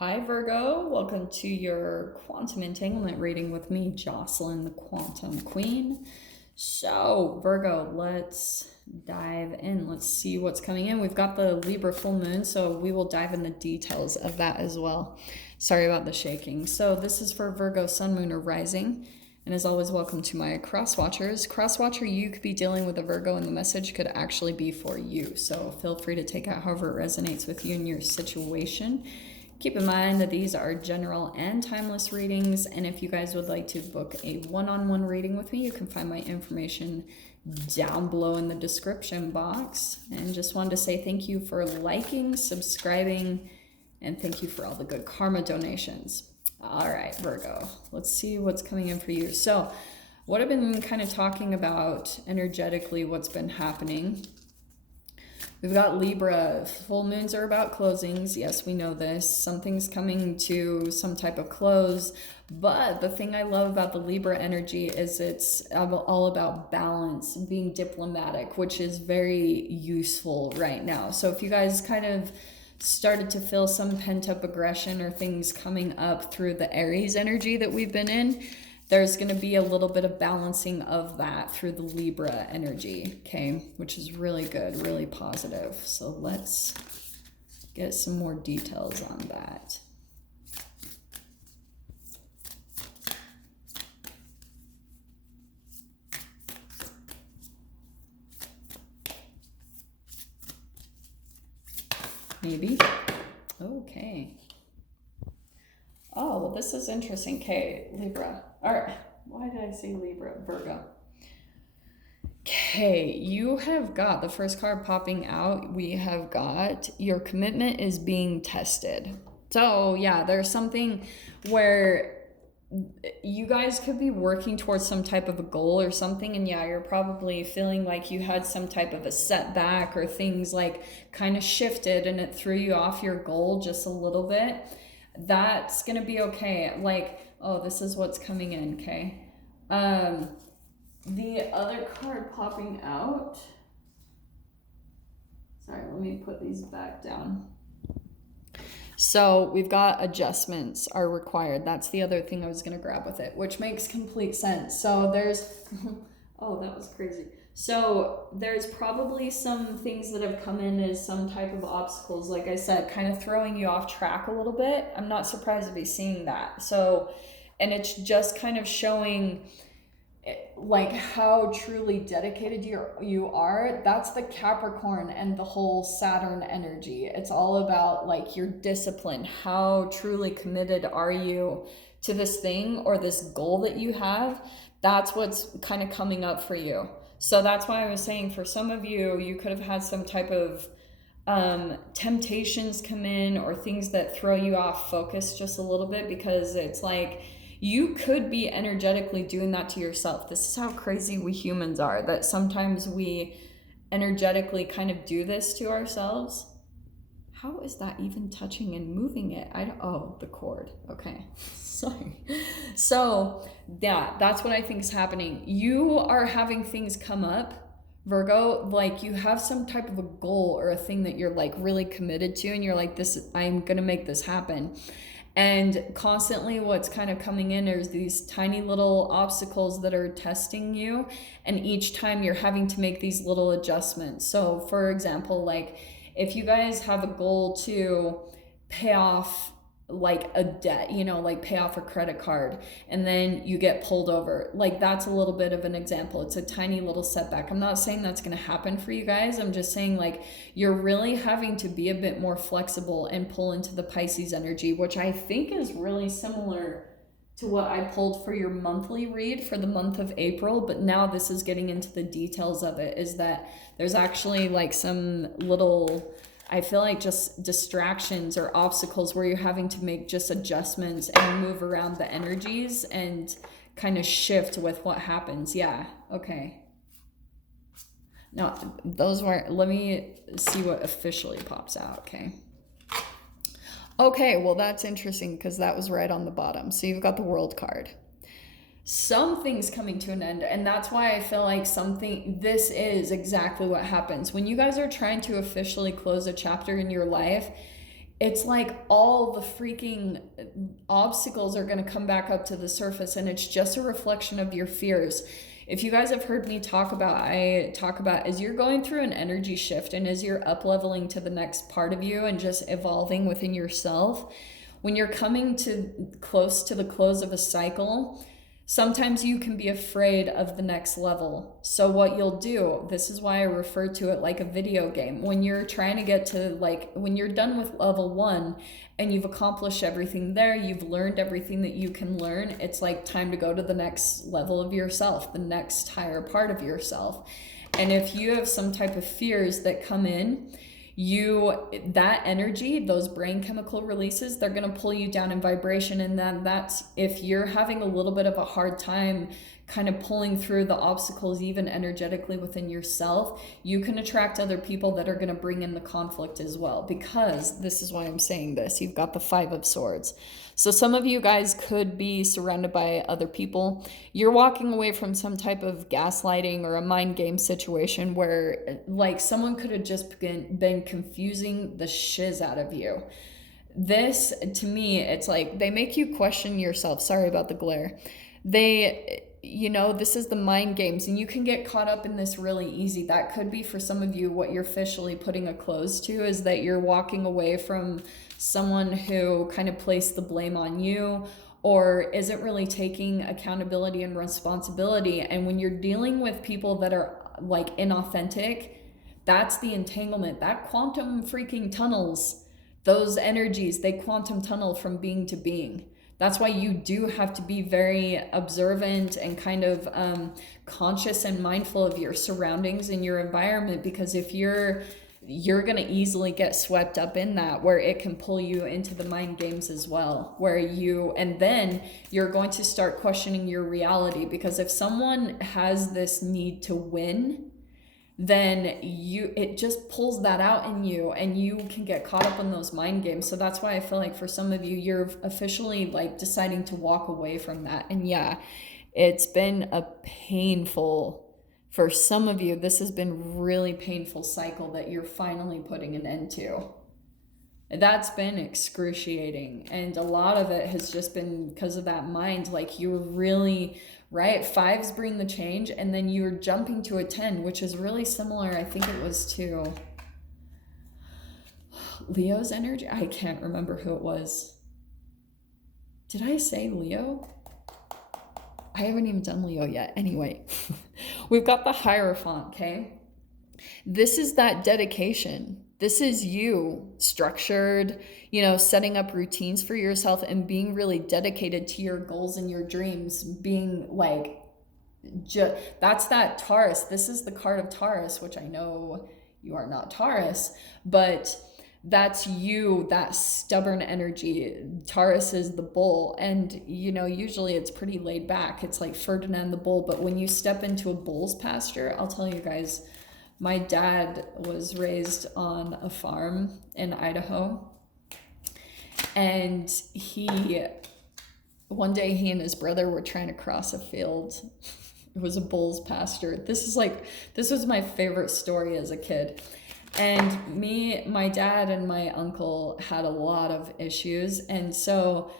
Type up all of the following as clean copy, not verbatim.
Hi Virgo, welcome to your quantum entanglement reading with me, Jocelyn, the Quantum Queen. So Virgo, let's dive in. Let's see what's coming in. We've got the Libra full moon, so we will dive in the details of that as well. Sorry about the shaking. So this is for Virgo, sun, moon, or rising. And as always, welcome to my cross watchers. Cross watcher, you could be dealing with a Virgo and the message could actually be for you. So feel free to take out however it resonates with you in your situation. Keep in mind that these are general and timeless readings, and if you guys would like to book a one-on-one reading with me, you can find my information down below in the description box. And just wanted to say thank you for liking, subscribing, and thank you for all the good karma donations. All right, Virgo, let's see what's coming in for you. So what I've been kind of talking about energetically, what's been happening. We've got Libra. Full moons are about closings. Yes, we know this. Something's coming to some type of close. But the thing I love about the Libra energy is it's all about balance, being diplomatic, which is very useful right now. So if you guys kind of started to feel some pent-up aggression or things coming up through the Aries energy that we've been in, there's going to be a little bit of balancing of that through the Libra energy, okay, which is really good, really positive. So let's get some more details on that. Maybe. Okay. Oh, well, this is interesting. Okay, Libra. All right. Why did I say Libra? Virgo. Okay, you have got the first card popping out. We have got your commitment is being tested. So, yeah, there's something where you guys could be working towards some type of a goal or something, and yeah, you're probably feeling like you had some type of a setback or things like kind of shifted and it threw you off your goal just a little bit. That's gonna be okay. Like, oh, this is what's coming in, okay? The other card popping out, sorry, let me put these back down. So we've got adjustments are required. That's the other thing I was going to grab with it, which makes complete sense. So there's, oh, that was crazy. So there's probably some things that have come in as some type of obstacles, like I said, kind of throwing you off track a little bit. I'm not surprised to be seeing that. So, and it's just kind of showing like how truly dedicated you are. That's the Capricorn and the whole Saturn energy. It's all about like your discipline. How truly committed are you to this thing or this goal that you have? That's what's kind of coming up for you. So that's why I was saying for some of you, you could have had some type of temptations come in or things that throw you off focus just a little bit, because it's like you could be energetically doing that to yourself. This is how crazy we humans are, that sometimes we energetically kind of do this to ourselves. How is that even touching and moving it? Oh, the cord. Okay, sorry. So yeah, that's what I think is happening. You are having things come up, Virgo, like you have some type of a goal or a thing that you're like really committed to, and you're like, I'm gonna make this happen. And constantly what's kind of coming in is these tiny little obstacles that are testing you, and each time you're having to make these little adjustments. So for example, like if you guys have a goal to pay off like a debt, like pay off a credit card, and then you get pulled over, like that's a little bit of an example. It's a tiny little setback. I'm not saying that's going to happen for you guys. I'm just saying like you're really having to be a bit more flexible and pull into the Pisces energy, which I think is really similar to what I pulled for your monthly read for the month of April. But now this is getting into the details of it, is that there's actually like some little, I feel like just distractions or obstacles where you're having to make just adjustments and move around the energies and kind of shift with what happens. Yeah, okay. No, those weren't, let me see what officially pops out, okay. Okay, well that's interesting because that was right on the bottom. So you've got the World card. Something's coming to an end, and that's why I feel like this is exactly what happens when you guys are trying to officially close a chapter in your life. it's like all the freaking obstacles are going to come back up to the surface, and it's just a reflection of your fears. If you guys have heard me I talk about as you're going through an energy shift and as you're up leveling to the next part of you and just evolving within yourself, when you're coming to close to the close of a cycle, sometimes you can be afraid of the next level. So what you'll do, this is why I refer to it like a video game. When you're trying to get to, like, when you're done with level 1 and you've accomplished everything there, you've learned everything that you can learn, it's like time to go to the next level of yourself, the next higher part of yourself. And if you have some type of fears that come in, that energy, those brain chemical releases, they're going to pull you down in vibration. And then that's, if you're having a little bit of a hard time kind of pulling through the obstacles even energetically within yourself, you can attract other people that are going to bring in the conflict as well. Because this is why I'm saying this, you've got the 5 of Swords. So some of you guys could be surrounded by other people. You're walking away from some type of gaslighting or a mind game situation where, like, someone could have just been confusing the shiz out of you. This, to me, it's like they make you question yourself. Sorry about the glare. This is the mind games, and you can get caught up in this really easy. That could be for some of you what you're officially putting a close to, is that you're walking away from someone who kind of placed the blame on you or isn't really taking accountability and responsibility. And when you're dealing with people that are like inauthentic, that's the entanglement. That quantum freaking tunnels, those energies, they quantum tunnel from being to being. That's why you do have to be very observant and kind of conscious and mindful of your surroundings and your environment, because if you're going to easily get swept up in that, where it can pull you into the mind games as well, and then you're going to start questioning your reality, because if someone has this need to win, then it just pulls that out in you, and you can get caught up in those mind games. So that's why I feel like for some of you, you're officially like deciding to walk away from that. And yeah, it's been a painful, for some of you, this has been really painful cycle that you're finally putting an end to. That's been excruciating. And a lot of it has just been because of that mind. Like, you're really, right? 5s bring the change, and then you're jumping to a 10, which is really similar. I think it was to Leo's energy. I can't remember who it was. Did I say Leo? I haven't even done Leo yet. Anyway, we've got the Hierophant, okay? This is that dedication. This is you structured, setting up routines for yourself and being really dedicated to your goals and your dreams, being like, that's that Taurus. This is the card of Taurus, which I know you are not Taurus, but that's you, that stubborn energy. Taurus is the bull, and usually it's pretty laid back. It's like Ferdinand the bull, but when you step into a bull's pasture, I'll tell you guys, my dad was raised on a farm in Idaho, and one day he and his brother were trying to cross a field. It was a bull's pasture. This was my favorite story as a kid. And my dad and my uncle had a lot of issues. And so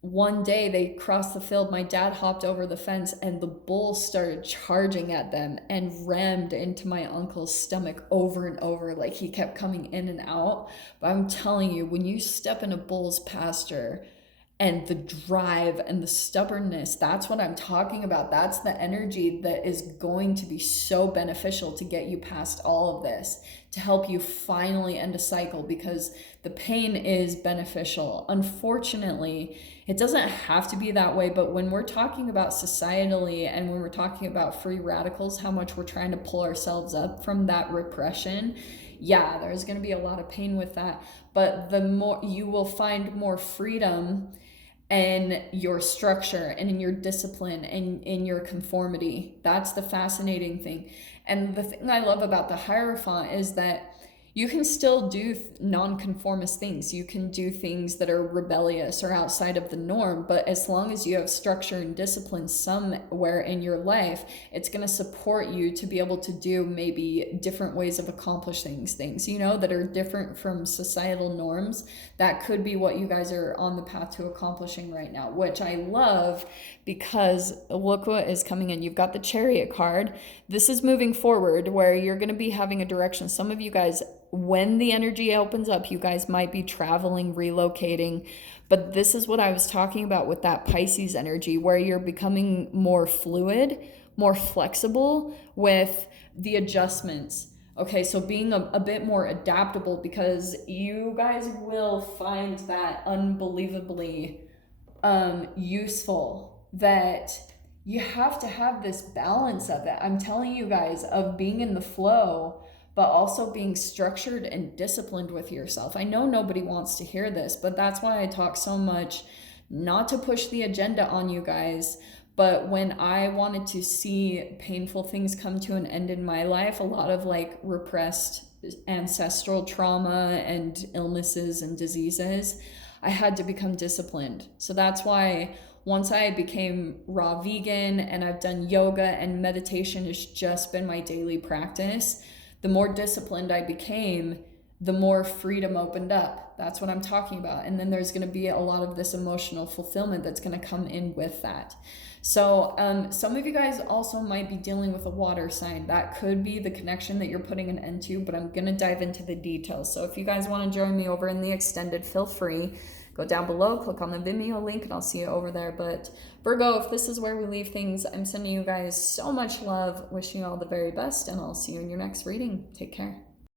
one day they crossed the field, my dad hopped over the fence, and the bull started charging at them and rammed into my uncle's stomach over and over. Like, he kept coming in and out. But I'm telling you, when you step in a bull's pasture, and the drive and the stubbornness, that's what I'm talking about. That's the energy that is going to be so beneficial to get you past all of this, to help you finally end a cycle, because the pain is beneficial. Unfortunately, it doesn't have to be that way, but when we're talking about societally and when we're talking about free radicals, how much we're trying to pull ourselves up from that repression, yeah, there's going to be a lot of pain with that. But the more you will find more freedom in your structure and in your discipline and in your conformity. That's the fascinating thing. And the thing I love about the Hierophant is that you can still do non-conformist things. You can do things that are rebellious or outside of the norm, but as long as you have structure and discipline somewhere in your life, it's going to support you to be able to do maybe different ways of accomplishing things, you know, that are different from societal norms. That could be what you guys are on the path to accomplishing right now, which I love, because look what is coming in. You've got the Chariot card. This is moving forward where you're going to be having a direction. Some of you guys, when the energy opens up, you guys might be traveling, relocating. But this is what I was talking about with that Pisces energy, where you're becoming more fluid, more flexible with the adjustments. Okay, so being a bit more adaptable, because you guys will find that unbelievably useful, that you have to have this balance of it. I'm telling you guys, of being in the flow, but also being structured and disciplined with yourself. I know nobody wants to hear this, but that's why I talk so much, not to push the agenda on you guys. But when I wanted to see painful things come to an end in my life, a lot of like repressed ancestral trauma and illnesses and diseases, I had to become disciplined. So that's why once I became raw vegan and I've done yoga and meditation has just been my daily practice, the more disciplined I became, the more freedom opened up. That's what I'm talking about. And then there's going to be a lot of this emotional fulfillment that's going to come in with that. So some of you guys also might be dealing with a water sign. That could be the connection that you're putting an end to, but I'm going to dive into the details. So if you guys want to join me over in the extended, feel free. Go down below, click on the Vimeo link, and I'll see you over there. But Virgo, if this is where we leave things, I'm sending you guys so much love, wishing you all the very best, and I'll see you in your next reading. Take care.